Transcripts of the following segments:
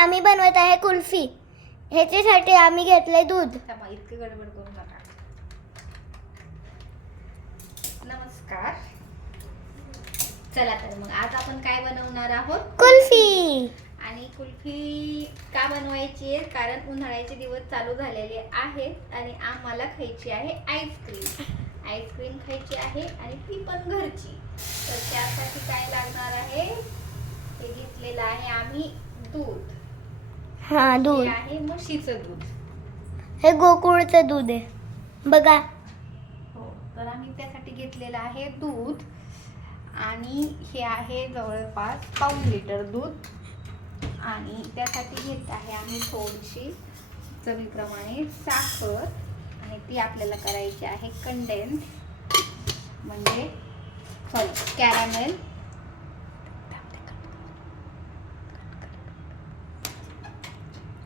आम्ही बनवत आहे कुल्फी. ह्याच्यासाठी आम्ही घेतले दूध. इतकी गडबड करू नका. नमस्कार. चला तर मग आज आपण काय बनवणार आहोत? कुल्फी. आणि कुल्फी का बनवायची आहे? कारण उन्हाळ्याचे दिवस चालू झालेले आहेत आणि आम्हाला खायची आहे आईस्क्रीम. आईस्क्रीम खायची आहे आणि ती पण घरची. तर त्यासाठी काय लागणार आहे? हे घेतलेलं आहे आम्ही दूध. हा, दूध. हे आहे म्हशीचं दूध. हे गोकुळचं दूध आहे बघा. हो, तर आम्ही त्यासाठी घेतलेलं आहे दूध आणि हे आहे जवळपास 1.5 लिटर दूध. आणि त्यासाठी घेत आहे आम्ही थोडीशी चवीप्रमाणे साखर आणि ती आपल्याला करायची आहे कंडेन्स, म्हणजे कॅरामेल.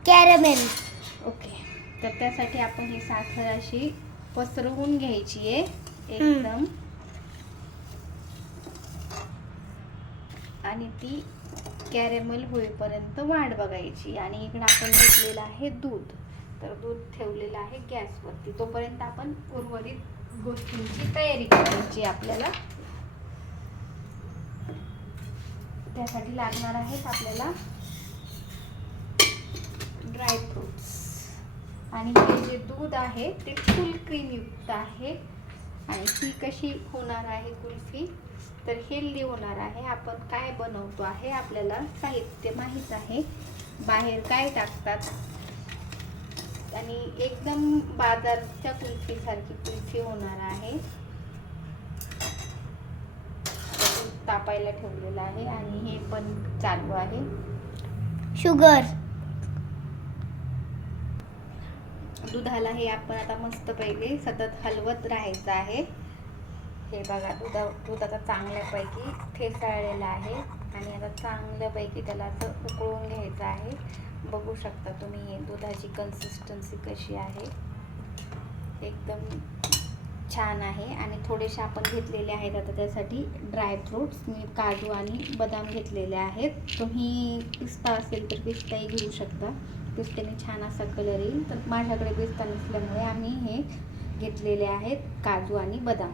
कॅरामेल. ओके, तर त्यासाठी आपण ही साखर अशी पसरवून घ्यायची आहे एकदम. आणि ती कॅरेमल होईपर्यंत वाट बघायची. आणि इकडे आपण घेतलेलं आहे दूध. तर दूध ठेवलेलं आहे गॅसवरती. तोपर्यंत आपण उर्वरित गोष्टींची तयारी करायची आपल्याला. त्यासाठी लागणार आहेत आपल्याला ड्रायफ्रुट्स. आणि हे जे दूध आहे ते फुल क्रीम युक्त आहे. आणि ही कशी होणार आहे कुल्फी? तर हेल्दी होणार आहे. आपण काय बनवतो आहे आपल्याला साहित्य माहीत आहे. बाहेर काय टाकतात आणि एकदम बाजारच्या कुल्फी सारखी कुल्फी होणार आहे. दूध तापायला ठेवलेलं आहे आणि हे पण चालू आहे. शुगर. दुधाला हे आपण आता मस्त पहिले सतत हलवत राहायचं आहे. हे बघा, दूध आता चांगल्यापैकी फेसाळलेलं आहे आणि आता चांगल्यापैकी त्याला असं उकळून घ्यायचं आहे. बघू शकता तुम्ही हे दुधाची कन्सिस्टन्सी कशी आहे. एकदम छान आहे. आणि थोडेसे आपण घेतलेले आहेत आता त्यासाठी ड्रायफ्रूट्स. मी काजू आणि बदाम घेतलेले आहेत. तुम्ही पिस्ता असेल तर पिस्ताही घेऊ शकता. पिस्त्याने छान असा कलर येईल. तर माझ्याकडे पिस्ता नसल्यामुळे आम्ही हे घेतलेले आहेत काजू आणि बदाम.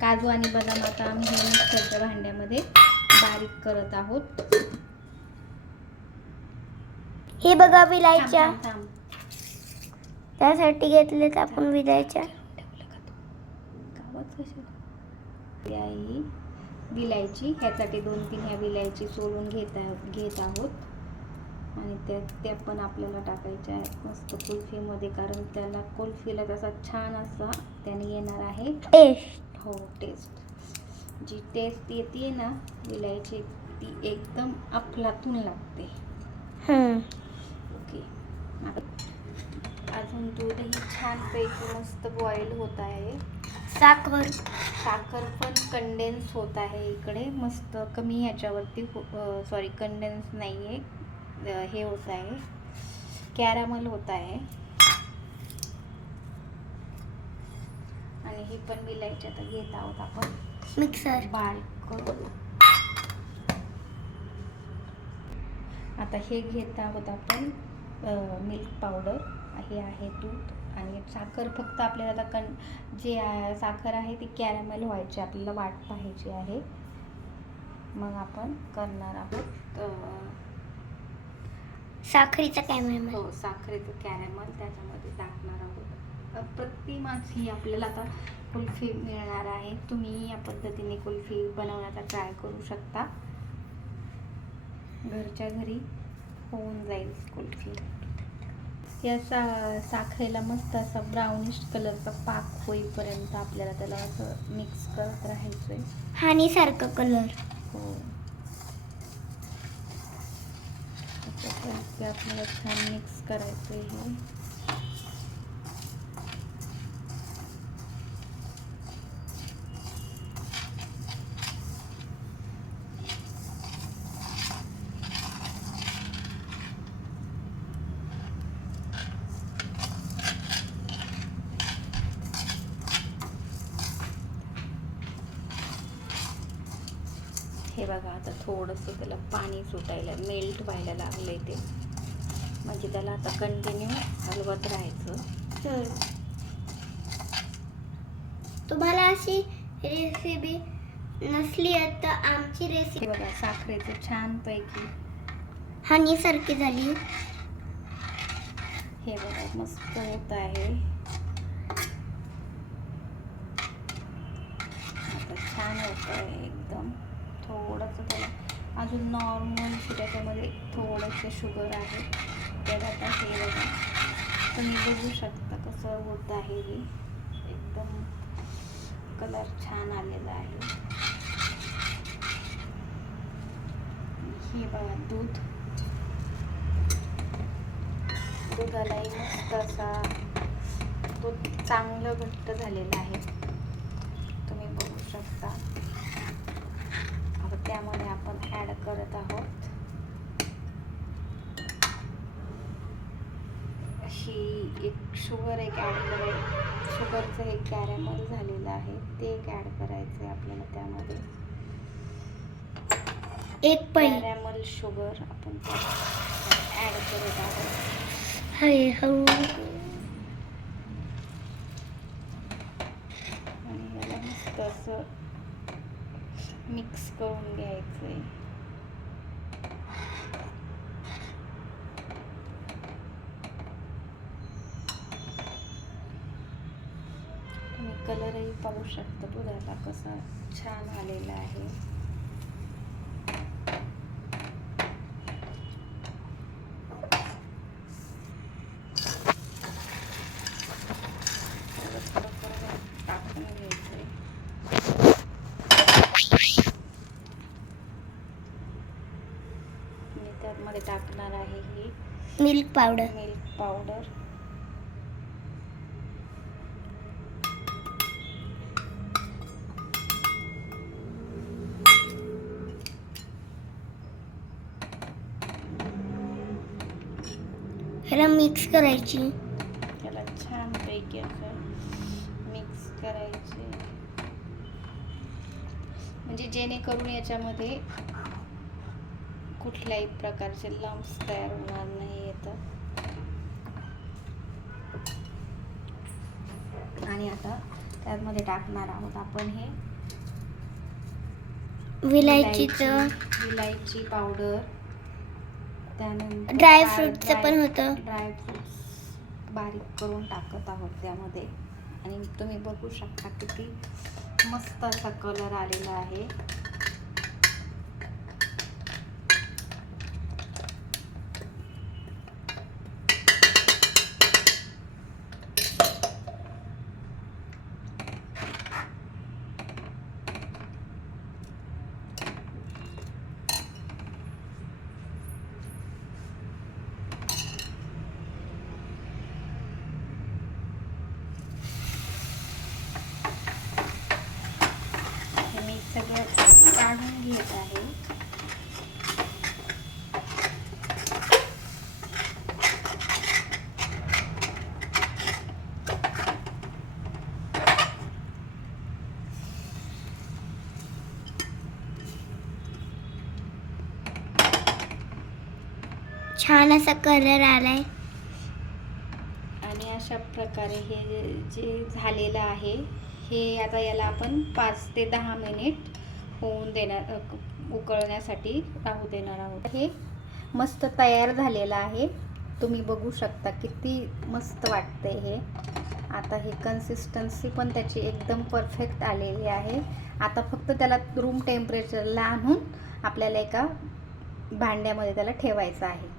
काजू आणि बदाम आता आम्ही हे मिक्सरच्या भांड्यामध्ये बारीक करत आहोत. हे बघा विलायच्या. थांब. त्यासाठी घेतलेत आपण विलायच्या. विलायची ह्यासाठी 2-3 ह्या विलायची सोलून घेत आहोत. आणि त्या पण आपल्याला टाकायच्या आहेत मस्त कुल्फीमध्ये. कारण त्याला कुल्फीला तसा छान असा त्याने येणार आहे टेस्ट. हो, टेस्ट. जी टेस्ट येते ना विलायची ती एकदम अफलातून लागते. ओके, अजून दूधही छानपैकी मस्त बॉईल होत आहे. साखर पण कंडेन्स होत आहे इकडे मस्त. कमी ह्याच्यावरती कंडेन्स नाही आहे, हे होत आहे कॅरामल होत आहे. आणि ही पण विलायची आता घेत आहोत आपण मिक्सर बारीक करून. आता हे घेत आहोत आपण मिल्क पावडर. हे आहे दूध आणि साखर. फक्त आपल्याला आता जे साखर आहे ती कॅरामेल व्हायची आपल्याला वाट पाहायची आहे. मग आपण करणार आहोत साखरेचा कॅमेरा. हो, साखरेचं कॅरेमल त्याच्यामध्ये टाकणार आहोत. अप्रतिमच ही आपल्याला आता कुल्फी मिळणार आहे. तुम्ही या पद्धतीने कुल्फी बनवण्याचा ट्राय करू शकता. घरच्या घरी होऊन जाईल कुल्फी. या साखरेला मस्त असा ब्राउनिश कलरचा पाक होईपर्यंत आपल्याला त्याला असं मिक्स करत राहायचंय. हानीसारखं कलर. हो, ते आपल्याला छान मिक्स करायचं आहे. हे बघा आता थोडंसं त्याला पाणी सुटायला, मेल्ट व्हायला लागले ते, म्हणजे त्याला आता कंटिन्यू हलवत राहायचं. तुम्हाला अशी रेसिपी नसली तर आमची रेसिपी बघा साखरेचं छानपैकी हनी सारखी झाली. हे बघा मस्त होत आहे. आता छान होत आहे एकदम. थोडंसं त्याला अजून नॉर्मल त्याच्यामध्ये थोडेसे शुगर आहे. तर आता हे बघा तुम्ही बघू शकता कसं होत आहे. हे एकदम कलर छान आलेला आहे. हे बघा दुधालाही मस्त असा दूध चांगलं घट्ट झालेलं आहे, तुम्ही बघू शकता. आता त्यामध्ये आपण ॲड करत आहोत अशी एक शुगर, एक ॲड करायचं. शुगरचं एक कॅरेमल झालेलं आहे ते एक ॲड करायचं आहे आपल्याला. त्यामध्ये एक कॅरेमल शुगर आपण ॲड करत आहोत. हळू आणि याला मस्त असं मिक्स करून घ्यायचं आहे. तुम्ही कलरही पाहू शकता दुधाला कसा छान आलेला आहे. टाकून घ्यायचंय. मी त्यामध्ये टाकणार आहे ही मिल्क पावडर. ह्याला मिक्स करायची. याला छानपैकी असं मिक्स करायचे, म्हणजे जेणेकरून याच्यामध्ये कुठल्याही प्रकारचे लम्प्स तयार होणार नाही येतं. आणि आता त्यामध्ये टाकणार आहोत आपण हे विलायची पावडर. त्यानंतर ड्रायफ्रूटचं पण होतं. ड्रायफ्रूट्स बारीक करून टाकत आहोत त्यामध्ये. आणि तुम्ही बघू शकता किती मस्त असा कलर आलेला आहे. मी सगळं काढून घेत आहे. छान असा कलर आलाय. आणि अशा प्रकारे हे जे झालेलं आहे, हे आता याला आपण 5 ते 10 मिनिट होऊन देणार, उकळण्यासाठी राहू देणार आहोत. हे मस्त तयार झालेलं आहे. तुम्ही बघू शकता किती मस्त वाटतंय हे. आता हे कन्सिस्टन्सी पण त्याची एकदम परफेक्ट आलेली आहे. आता फक्त त्याला रूम टेम्परेचरला आणून आपल्याला एका भांड्यामध्ये त्याला ठेवायचं आहे.